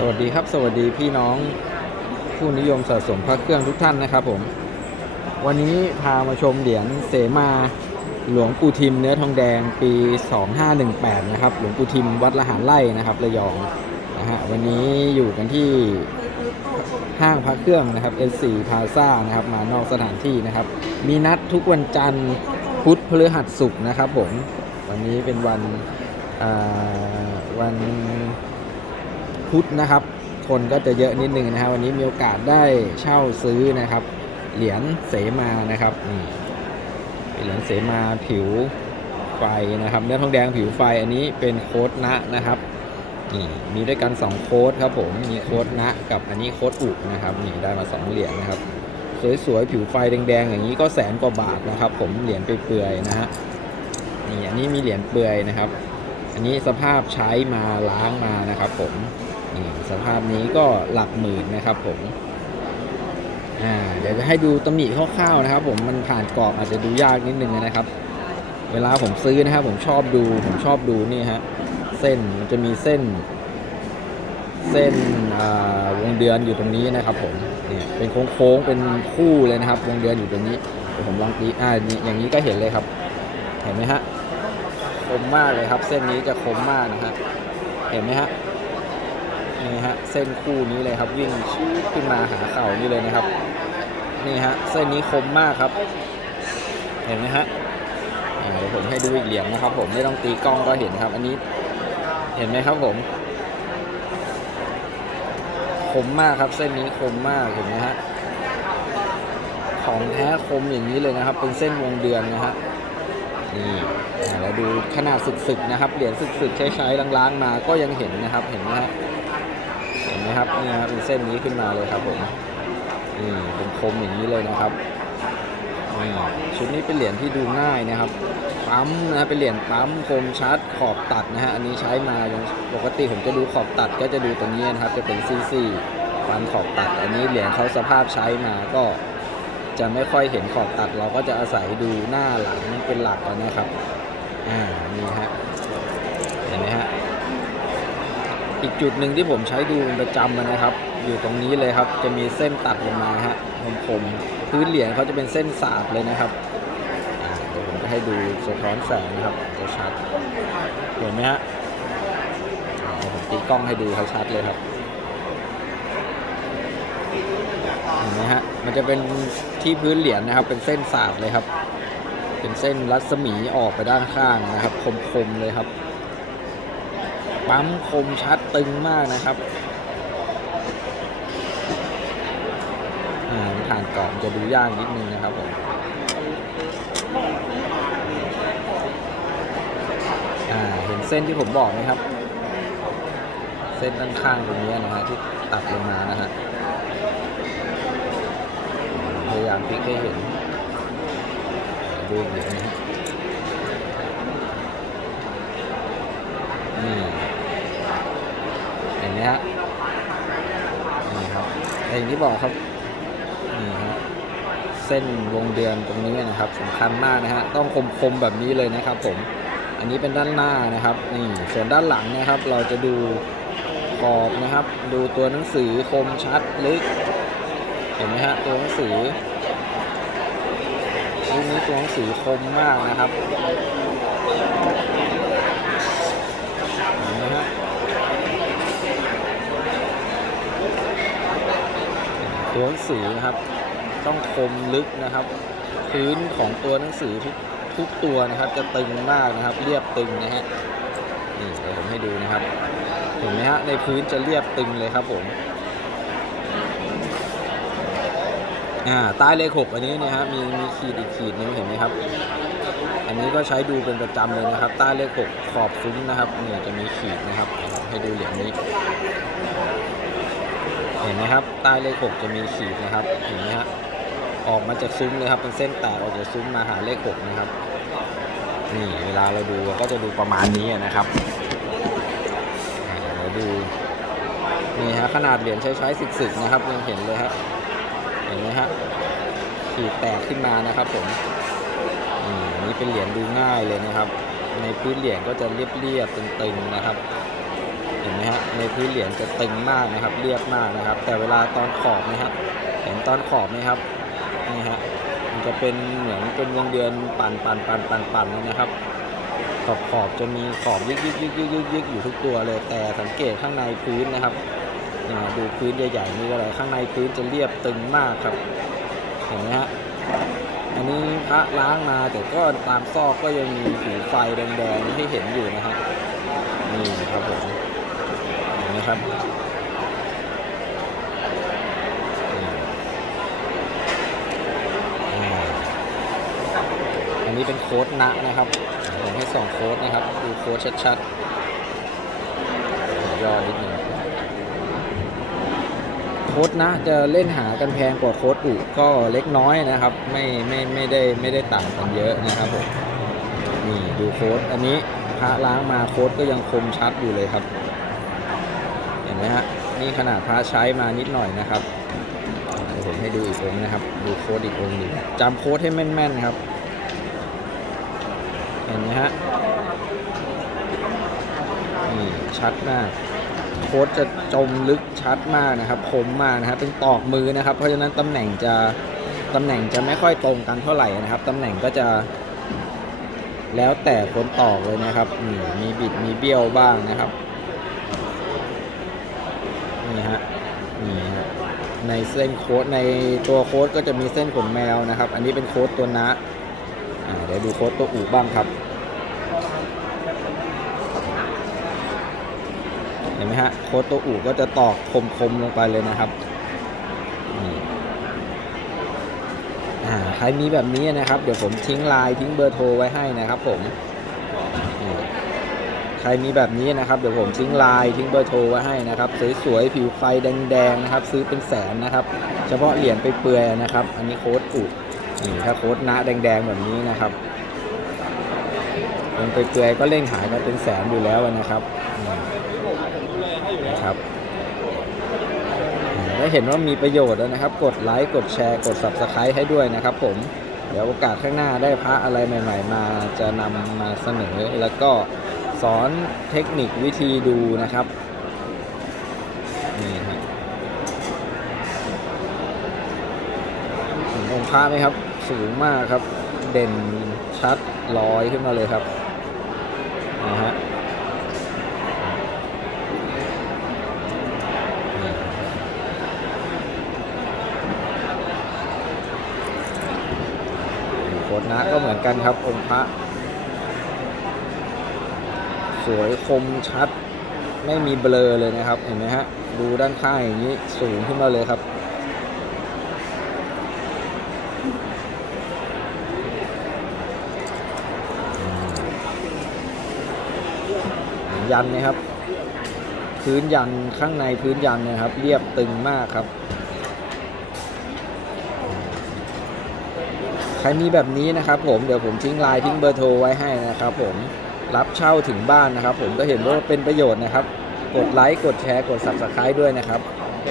สวัสดีครับ สวัสดีพี่น้องผู้นิยมสะสมพระเครื่องทุกท่านนะครับผม วันนี้พามาชมเหรียญเสมาหลวงปู่ทิมเนื้อทองแดงปี 2518 นะครับ หลวงปู่ทิมวัดละหารไร่นะครับระยองนะฮะวันนี้อยู่กันที่ห้างพระเครื่องนะครับ S4 Plaza นะครับ มานอกสถานที่นะครับ มีนัดทุกวันจันทร์พุธพฤหัสศุกร์นะครับผม วันนี้เป็นวันวัน พุธนะครับ คนก็จะเยอะนิดนึงนะฮะวันนี้มีโอกาสได้เช่าซื้อนะครับ เหรียญเสมานะครับนี่เหรียญเสมาผิวไฟนะครับเนื้อทองแดงผิวไฟอันนี้เป็นโค้ดนะนะครับนี่มีด้วยกัน 2 โค้ดครับผมมีโค้ดนะกับอันนี้โค้ดอุนะครับนี่ได้มา 2 เหรียญนะครับ สวยๆผิวไฟแดงๆอย่างนี้ก็แสนกว่าบาทนะครับ ผมเหรียญเปื่อยนะฮะนี่อันนี้มีเหรียญเปื่อยนะครับ อันนี้สภาพใช้มาล้างมานะครับผม สภาพนี้ก็หลักหมื่นนะครับผมเดี๋ยวจะให้ดูตำหนิคร่าวๆนะครับ ผมมันผ่านกรอบอาจจะดูยากนิดนึงนะครับ เวลาผมซื้อนะครับผมชอบดูผมชอบดูนี่ฮะเส้นมันจะมีเส้น เส้นวงเดือนอยู่ตรงนี้นะครับ ผมเนี่ยเป็นโค้งๆเป็นคู่เลยนะครับ วงเดือนอยู่ตรงนี้ผมลองตีอ่านี่อย่างนี้ก็เห็นเลยครับ เห็นไหมฮะคมมากเลยครับ เส้นนี้จะคมมากนะฮะเห็นไหมฮะ นี่ฮะเส้นคู่นี้เลยครับวิ่งขึ้นมาหาเข่านี่เลยนะครับนี่ฮะเส้นนี้คมมากครับ เห็นไหมฮะเดี๋ยวผมให้ดูอีกเหรียญนะครับ ผมไม่ต้องตีกล้องก็เห็นครับ อันนี้เห็นไหมครับผมคมมากครับ เส้นนี้คมมากเห็นไหมฮะของแท้คมอย่างนี้เลยนะครับ เป็นเส้นวงเดือนนะฮะนี่อ่าเราดูขนาดสึกๆนะครับ เหรียญสึกๆใช้ๆล้างๆมาก็ยังเห็นนะครับ เห็นไหมฮะ นไหมครับนี่ครับเป็นเส้นนี้ขึ้นมาเลยครับผมนี่เป็นคมอย่างนี้เลยนะครับนี่ชุดนี้เป็นเหรียญที่ดูง่ายนะครับปั๊มนะเป็นเหรียญปั๊มคมชัดขอบตัดนะฮะอันนี้ใช้มาอย่างปกติผมจะดูขอบตัดก็จะดูตรงนี้นะครับ จะเป็นซี่ๆฟันขอบตัด อันนี้เหรียญเขาสภาพใช้มาก็จะไม่ค่อยเห็นขอบตัด เราก็จะอาศัยดูหน้าหลังเป็นหลักนะครับอ่านี่ฮะเห็นไหมฮะ อีกจุดหนึ่งที่ผมใช้ดูเป็นประจำนะครับ อยู่ตรงนี้เลยครับ จะมีเส้นตัดลงมาฮะคมๆพื้นเหรียญเขาจะเป็นเส้นสาดเลยนะครับเดี๋ยวผมจะให้ดูสะท้อนแสงนะครับจะชัดเห็นไหมฮะผมตีกล้องให้ดูให้ชัดเลยครับเห็นไหมฮะมันจะเป็นที่พื้นเหรียญนะครับ เป็นเส้นสาดเลยครับ เป็นเส้นรัศมีออกไปด้านข้างนะครับ คมๆเลยครับ ปั๊มคมชัดตึงมากนะครับอ่าผ่านกรอบจะดูยากนิดนึงนะครับผมอ่าเห็นเส้นที่ผมบอกไหมครับ เส้นด้านข้างตรงนี้นะฮะที่ตัดลงมานะฮะพยายามพลิกให้เห็นดูอีกนิดนะฮะนี่ นไหมฮะนี่ครับอย่างที่บอกครับนี่ฮะเส้นวงเดือนตรงนี้นะครับสำคัญมากนะฮะต้องคมๆแบบนี้เลยนะครับ ผม อันนี้เป็นด้านหน้านะครับนี่ส่วนด้านหลังนะครับ เราจะดูขอบนะครับ ดูตัวหนังสือคมชัดลึก เห็นไหมฮะตัวหนังสือรุ่นนี้ตัวหนังสือคมมากนะครับเห็นไหมฮะ ตัวหนังสือนะครับ ต้องคมลึกนะครับ พื้นของตัวหนังสือทุกทุกตัวนะครับ จะตึงมากนะครับ เรียบตึงนะฮะนี่เดี๋ยวผมให้ดูนะครับ เห็นไหมฮะในพื้นจะเรียบตึงเลยครับผมอ่าใต้เลขหกอันนี้เนี่ยฮะมีมีขีดอีกขีดนึงเห็นไหมครับ อันนี้ก็ใช้ดูเป็นประจำเลยนะครับ ใต้เลขหกขอบซุ้มนะครับนี่จะมีขีดนะครับ ให้ดูเหรียญนี้ เห็นไหมครับ ใต้เลขหกจะมีขีดนะครับ เห็นไหมฮะออกมาจากซุ้มเลยครับเป็นเส้นแตกออกจากซุ้มมาหาเลขหกนะครับ นี่เวลาเราดูก็จะดูประมาณนี้นะครับเราดูนี่ฮะขนาดเหรียญใช้ใช้สึกๆนะครับยังเห็นเลยครับเห็นไหมฮะขีดแตกขึ้นมานะครับผมอืมอันนี้เป็นเหรียญดูง่ายเลยนะครับ ในพื้นเหรียญก็จะเรียบๆตึงๆนะครับ ห็นไหมฮะในพื้นเหรียญจะตึงมากนะครับ เรียบมากนะครับ แต่เวลาตอนขอบนะครับเห็นตอนขอบไหมครับนี่ฮะมันจะเป็นเหมือนเป็นวงเดือนปั่นปั่นปั่นปั่นปั่นเลยนะครับ ขอบขอบจะมีขอบยึกยึกยึกยึกยึกยึกอยู่ทุกตัวเลย แต่สังเกตข้างในพื้นนะครับดูพื้นใหญ่ๆนี่ก็เลยข้างในพื้นจะเรียบตึงมากครับเห็นไหมฮะอันนี้พระล้างมาแต่ก็ตามซอกก็ยังมีผิวไฟแดงๆให้เห็นอยู่นะฮะนี่ครับผม นไหมครับอันนี้เป็นโค้ดนะนะครับผมให้สองโค้ดนะครับ ดูโค้ดชัดๆย่อนิดนึงโค้ดนะจะเล่นหากันแพงกว่าโค้ดอุก็เล็กน้อยนะครับ ไม่ไม่ไม่ได้ไม่ได้ต่างกันเยอะนะครับผมนี่ดูโค้ดอันนี้พระล้างมาโค้ดก็ยังคมชัดอยู่เลยครับ ไหมฮะนี่ขนาดพระใช้มานิดหน่อยนะครับเดี๋ยวผมให้ดูอีกองนะครับ ดูโค้ดอีกองหนึ่งจำโค้ดให้แม่นๆครับ เห็นไหมฮะนี่ชัดมากโค้ดจะจมลึกชัดมากนะครับ คมมากนะครับเป็นตอกมือนะครับ เพราะฉะนั้นตำแหน่งจะตำแหน่งจะไม่ค่อยตรงกันเท่าไหร่นะครับตำแหน่งก็จะแล้วแต่คนตอกเลยนะครับ มีมีบิดมีเบี้ยวบ้างนะครับ นี่ฮะนี่ฮะในเส้นโค้ดในตัวโค้ดก็จะมีเส้นขนแมวนะครับ อันนี้เป็นโค้ดตัวนะอ่าเดี๋ยวดูโค้ดตัวอูบ้างครับเห็นไหมฮะโค้ดตัวอูก็จะตอกคมๆลงไปเลยนะครับใครมีแบบนี้นะครับ เดี๋ยวผมทิ้งไลน์ทิ้งเบอร์โทรไว้ให้นะครับผม รมีแบบนี้นะครับเดี๋ยวผมทิ้งไลน์ทิ้งเบอร์โทรไว้ให้นะครับสวยๆผิวไฟแดงๆนะครับซื้อเป็นแสนนะครับ เฉพาะเหรียญไปเปลือยนะครับ อันนี้โค้ดอู่นี่ถ้าโค้ดนะแดงๆแบบนี้นะครับลงไปเปลือยก็เล่งหายกันเป็นแสนอยู่แล้วนะครับนะครับถ้าเห็นว่ามีประโยชน์แล้วนะครับ กดไลค์กดแชร์กด Subscribe ให้ด้วยนะครับผมเดี๋ยวโอกาสข้างหน้าได้พระอะไรใหม่ ๆ มาจะนำมาเสนอแล้วก็ สอนเทคนิควิธีดูนะครับนี่ฮะเห็นองค์พระไหมครับ สูงมากครับ เด่นชัดลอยขึ้นมาเลยครับนะฮะโคตนะก็เหมือนกันครับองค์พระ สวยคมชัด ไม่มีเบลอเลยนะครับ เห็นไหมฮะ ดูด้านข้างอย่างนี้สูงขึ้นมาเลยครับ ยันนะครับ พื้นยันข้างในพื้นยันนะครับ เรียบตึงมากครับใครมีแบบนี้นะครับผมเดี๋ยวผมทิ้งไลน์ทิ้งเบอร์โทรไว้ให้นะครับผม รับเช่าถึงบ้านนะครับ ผมก็เห็นว่าเป็นประโยชน์นะครับ กดไลค์กดแชร์กด subscribe ด้วยนะครับ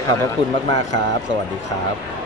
ขอบพระคุณมากๆครับ สวัสดีครับ